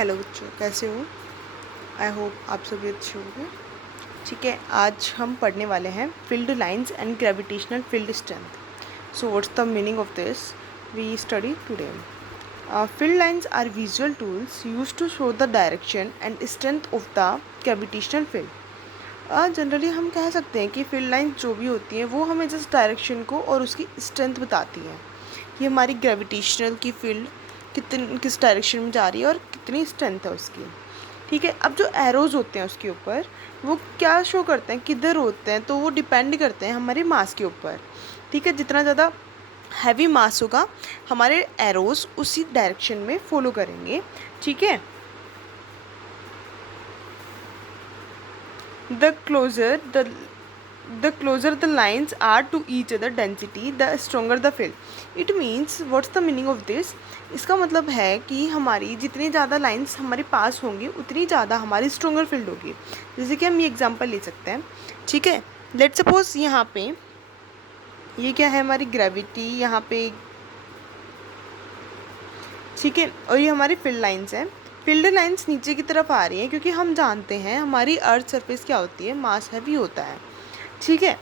Hello बच्चों, कैसे हो? आई होप आप सभी अच्छे होंगे। ठीक है, आज हम पढ़ने वाले हैं field lines and gravitational field strength. So what's the meaning of this we study today. Field lines are visual tools use to show the direction and strength of the gravitational field. Generally हम कह सकते हैं कि field lines जो भी होती हैं वो हमें जस्ट डायरेक्शन को और उसकी स्ट्रेंथ बताती हैं कि हमारी ग्रेविटेशनल की फील्ड किस डायरेक्शन में जा रही है और कितनी स्ट्रेंथ है उसकी। ठीक है, अब जो एरोज़ होते हैं उसके ऊपर वो क्या शो करते हैं, किधर होते हैं, तो वो डिपेंड करते हैं हमारे मास के ऊपर। ठीक है, जितना ज़्यादा हैवी मास होगा हमारे एरोज़ उसी डायरेक्शन में फॉलो करेंगे। ठीक है, the closer the lines are to each other density, the stronger the field. It means what's the meaning of this? इसका मतलब है कि हमारी जितनी ज़्यादा लाइंस हमारे पास होंगी उतनी ज़्यादा हमारी स्ट्रोंगर फील्ड होगी। जैसे कि हम ये एग्जांपल ले सकते हैं। ठीक है, लेट सपोज यहाँ पे ये क्या है, हमारी ग्रेविटी यहाँ पे। ठीक है, और ये हमारी फील्ड लाइंस हैं। फील्ड लाइंस नीचे की तरफ आ रही हैं क्योंकि हम जानते हैं हमारी अर्थ सरफेस क्या होती है, मास हैवी होता है। ठीक है,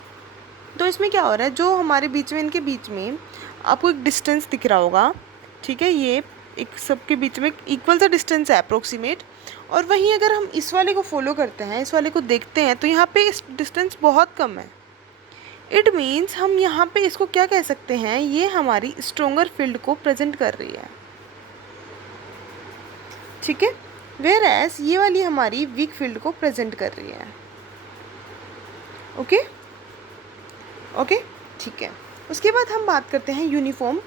तो इसमें क्या हो रहा है, जो हमारे बीच में इनके बीच में आपको एक डिस्टेंस दिख रहा होगा। ठीक है, ये एक सबके बीच में इक्वल सा डिस्टेंस है अप्रोक्सीमेट। और वहीं अगर हम इस वाले को फॉलो करते हैं, इस वाले को देखते हैं, तो यहाँ पे इस डिस्टेंस बहुत कम है। इट मीन्स हम यहाँ पे इसको क्या कह सकते हैं, ये हमारी स्ट्रोंगर फील्ड को प्रेजेंट कर रही है। ठीक है, वेयर एज ये वाली हमारी वीक फील्ड को प्रेजेंट कर रही है। ओके ओके, ठीक है। उसके बाद हम बात करते हैं uniform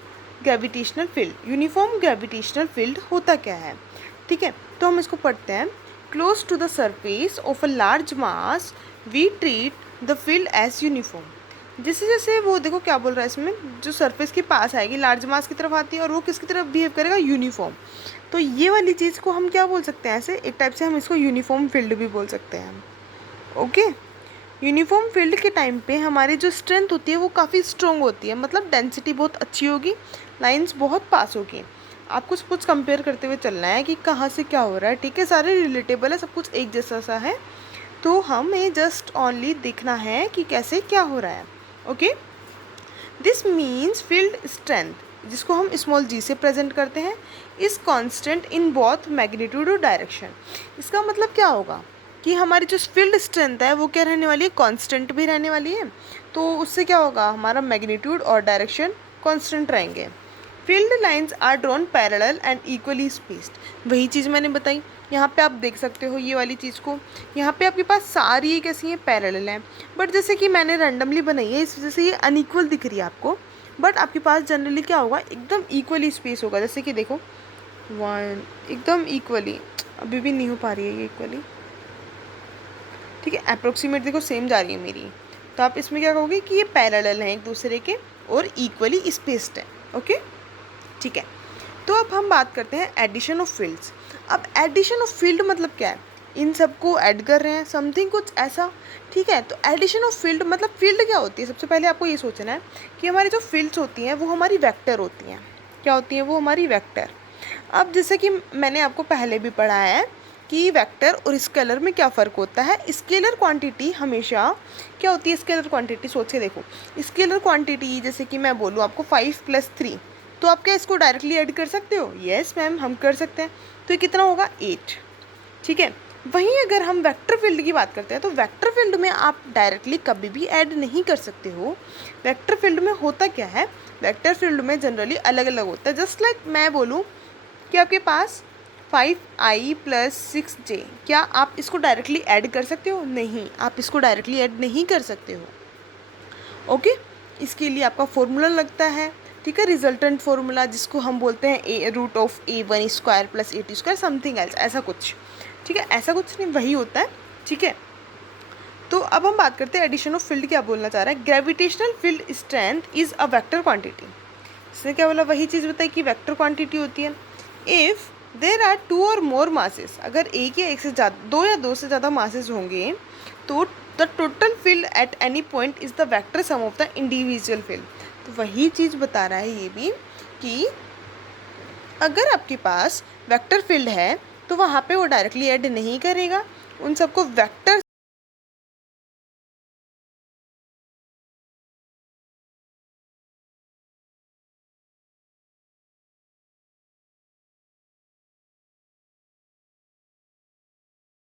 gravitational field. Uniform gravitational field होता क्या है? ठीक है, तो हम इसको पढ़ते हैं। Close to the surface of a large mass we treat the field as uniform. जैसे जैसे वो देखो क्या बोल रहा है इसमें, जो सरफेस के पास आएगी लार्ज मास की तरफ आती है और वो किसकी तरफ बिहेव करेगा, यूनिफॉर्म। तो ये वाली चीज़ को हम क्या बोल सकते हैं, ऐसे एक टाइप से हम इसको यूनिफॉर्म फील्ड भी बोल सकते हैं। ओके, यूनिफॉर्म फील्ड के टाइम पे हमारी जो स्ट्रेंथ होती है वो काफ़ी स्ट्रॉन्ग होती है, मतलब डेंसिटी बहुत अच्छी होगी, लाइंस बहुत पास होगी। आपको सब कुछ कंपेयर करते हुए चलना है कि कहाँ से क्या हो रहा है। ठीक है, सारे रिलेटेबल है, सब कुछ एक जैसा सा है, तो हमें जस्ट ओनली देखना है कि कैसे क्या हो रहा है। Okay, this means field strength, जिसको हम स्मॉल जी से प्रेजेंट करते हैं, is constant in both magnitude और डायरेक्शन। इसका मतलब क्या होगा कि हमारी जो फील्ड स्ट्रेंथ है वो क्या रहने वाली है, कांस्टेंट भी रहने वाली है। तो उससे क्या होगा, हमारा मैग्नीट्यूड और डायरेक्शन कांस्टेंट रहेंगे। Field lines are drawn parallel and equally spaced. वही चीज़ मैंने बताई, यहाँ पे आप देख सकते हो ये वाली चीज़ को। यहाँ पे आपके पास सारी कैसी हैं, पैरेलल हैं, बट जैसे कि मैंने रैंडमली बनाई है इस वजह से ये अनइक्वल दिख रही है आपको। बट आपके पास जनरली क्या होगा, एकदम इक्वली स्पेस होगा। जैसे कि देखो वन एकदम इक्वली, अभी भी नहीं हो पा रही है ये इक्वली। ठीक है, अप्रोक्सीमेट देखो सेम जा रही है मेरी, तो आप इसमें क्या कहोगे कि ये पैरेलल हैं एक दूसरे के और इक्वली स्पेस्ड है। ओके, ठीक है। तो अब हम बात करते हैं एडिशन ऑफ फील्ड्स। अब एडिशन ऑफ फील्ड मतलब क्या है, इन सबको ऐड कर रहे हैं, समथिंग कुछ ऐसा। ठीक है, तो एडिशन ऑफ फील्ड मतलब फील्ड क्या होती है, सबसे पहले आपको ये सोचना है कि हमारी जो फील्ड्स होती हैं वो हमारी वेक्टर होती हैं। क्या होती हैं वो, हमारी वेक्टर। अब जैसे कि मैंने आपको पहले भी पढ़ा है कि वेक्टर और स्केलर में क्या फ़र्क होता है। स्केलर क्वांटिटी हमेशा क्या होती है, स्केलर क्वांटिटी सोच के देखो। स्केलर क्वांटिटी जैसे कि मैं बोलूँ आपको 5 + 3, तो आप क्या इसको डायरेक्टली ऐड कर सकते हो? यस मैम, हम कर सकते हैं। तो ये कितना होगा, 8। ठीक है, वहीं अगर हम वेक्टर फील्ड की बात करते हैं तो वेक्टर फील्ड में आप डायरेक्टली कभी भी ऐड नहीं कर सकते हो। वेक्टर फील्ड में होता क्या है, वेक्टर फील्ड में जनरली अलग अलग होता है। जस्ट लाइक मैं बोलूँ कि आपके पास 5i + 6j, क्या आप इसको डायरेक्टली ऐड कर सकते हो? नहीं, आप इसको डायरेक्टली ऐड नहीं कर सकते हो। ओके, इसके लिए आपका फॉर्मूला लगता है। ठीक है, रिजल्टेंट फार्मूला, जिसको हम बोलते हैं a√a1² + a2² समथिंग एल्स, ऐसा कुछ। ठीक है, ऐसा कुछ नहीं, वही होता है। ठीक है, तो अब हम बात करते हैं एडिशन ऑफ फील्ड क्या बोलना चाह रहा है। Gravitational field strength is a vector quantity. इसने क्या बोला, वही चीज़ बताई कि वेक्टर क्वांटिटी होती है। इफ़ देर आर 2 और मोर मासेस, अगर एक या एक से ज़्यादा, 2 या 2 से ज़्यादा मासेस होंगे, तो the total field at any point is the vector sum of the individual field. तो वही चीज़ बता रहा है ये भी कि अगर आपके पास वेक्टर फील्ड है तो वहाँ पे वो डायरेक्टली ऐड नहीं करेगा, उन सबको वेक्टर